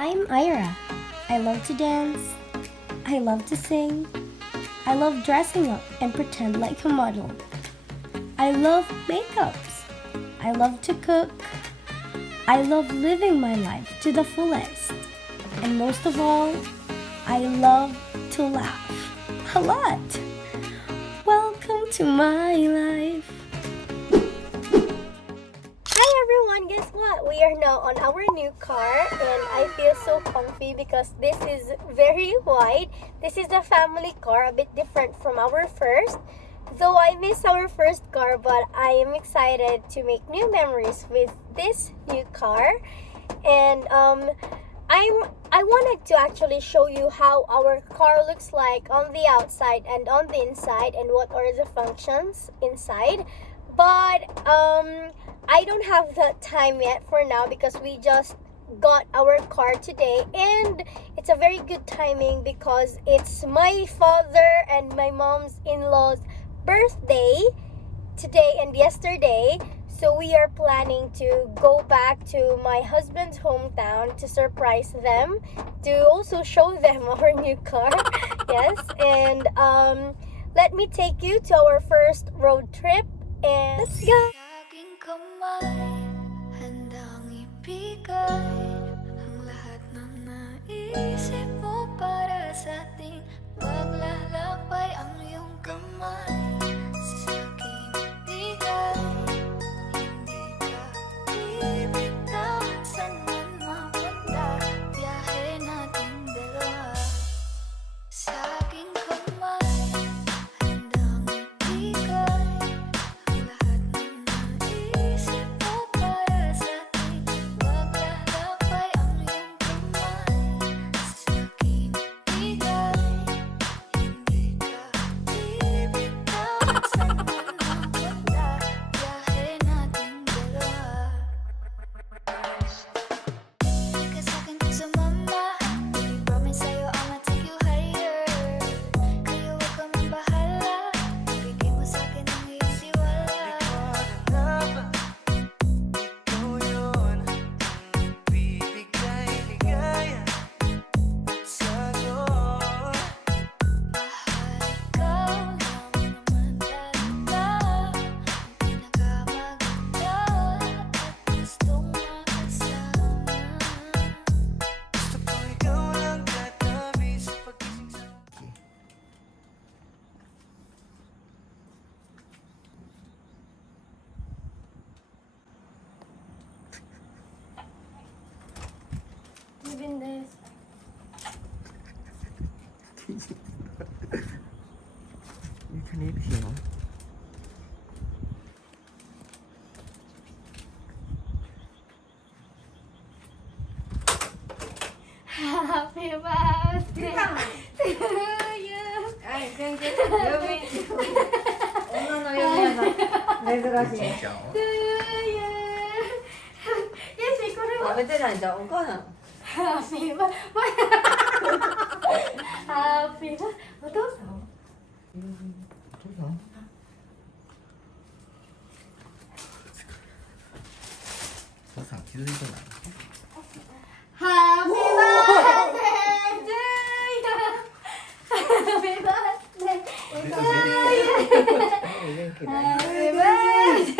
I'm Ira. I love to dance. I love to sing. I love dressing up and pretend like a model. I love makeups. I love to cook. I love living my life to the fullest. And most of all, I love to laugh a lot. Welcome to my life. Hi everyone, guess what? We are now on our new car and I feel so comfy because this is very wide. This is a family car, a bit different from our first. Though I miss our first car, but I am excited to make new memories with this new car. And I wanted to actually show you how our car looks like on the outside and on the inside and what are the functions inside. But I don't have that time yet for now because we just got our car today, and it's a very good timing because it's my father and my mom's in-laws birthday today and yesterday. So we are planning to go back to my husband's hometown to surprise them, to also show them our new car. Yes, and let me take you to our first road trip and let's go. Aking kamay, handang ibigay ang lahat ng naisip mo para sa ating paglalakbay. Ang iyong kamay sa aking bigay, hindi ka bibitawan saan man mapunta. Biyahe natin dalawa. Sa aking kamay, handang ibigay ang lahat ng naisip mo para sa ating paglalakbay. Ang iyong kamay sa aking bigay, hindi ka bibitawan saan man mapunta. Biyahe natin dalawa. Di ka sa'kin sumama, baby, promise sa'yo I'ma take you higher. Kaya huwag kang mabahala, ibigay mo sa'kin ang iyong tiwala. Ikaw yun, bibigay ligaya at sagot. Mahal, ikaw lang naman talaga ang pinakamaganda at gustong makasama. Gusto ko ikaw lang katabi sa pagising sa Even this. You can eat here. Happy birthday to you. はい、全然呼び女の呼び名が珍しい。 To you. Yes, これは食べてないじゃん、お母さん。 Happy birthday. Happy birthday. お父さん？お父さん気づいてない。 Happy birthday to you. Happy birthday to you. Happy birthday.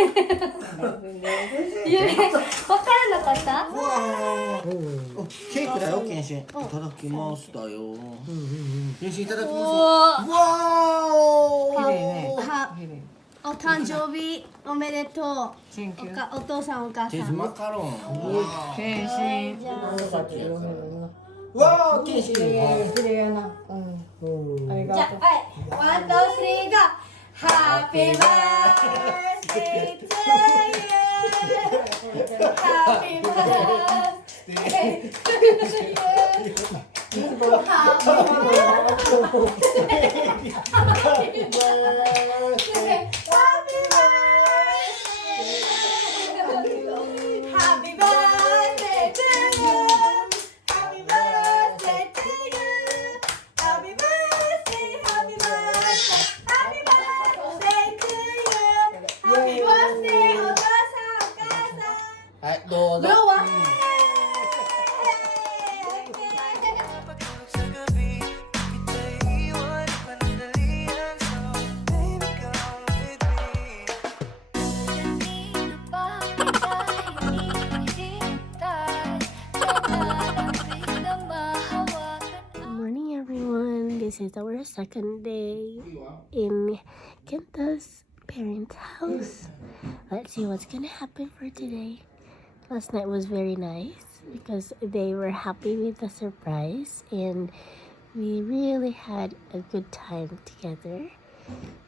わからなかった？ケーキだよ、ケンシン。いただきますだよ。ケンシンいただきます。おー。わー。綺麗ね。は綺麗。お誕生日おめでとう。センキュー。お父さんお母さん。マカロン。検診。じゃあわー、ケンシン。綺麗やな。うん。ありがじゃとう。あはい。1、2、3、go。Happy birthday to you. Happy birthday to you. Happy birthday. Happy birthday. Happy birthday to you. Happy birthday to you. Happy birthday. Happy birthday. Happy birthday to you. Happy birthday. お父さんお母さん。はい、どうぞ。ブロワー。this is our second day in Kenta's parents' house. Let's see what's gonna happen for today. Last night was very nice because they were happy with the surprise and we really had a good time together.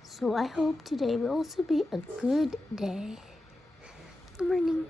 So I hope today will also be a good day. Good morning.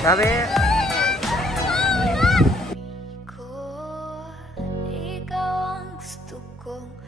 Sabi! Ikaw ang gusto kong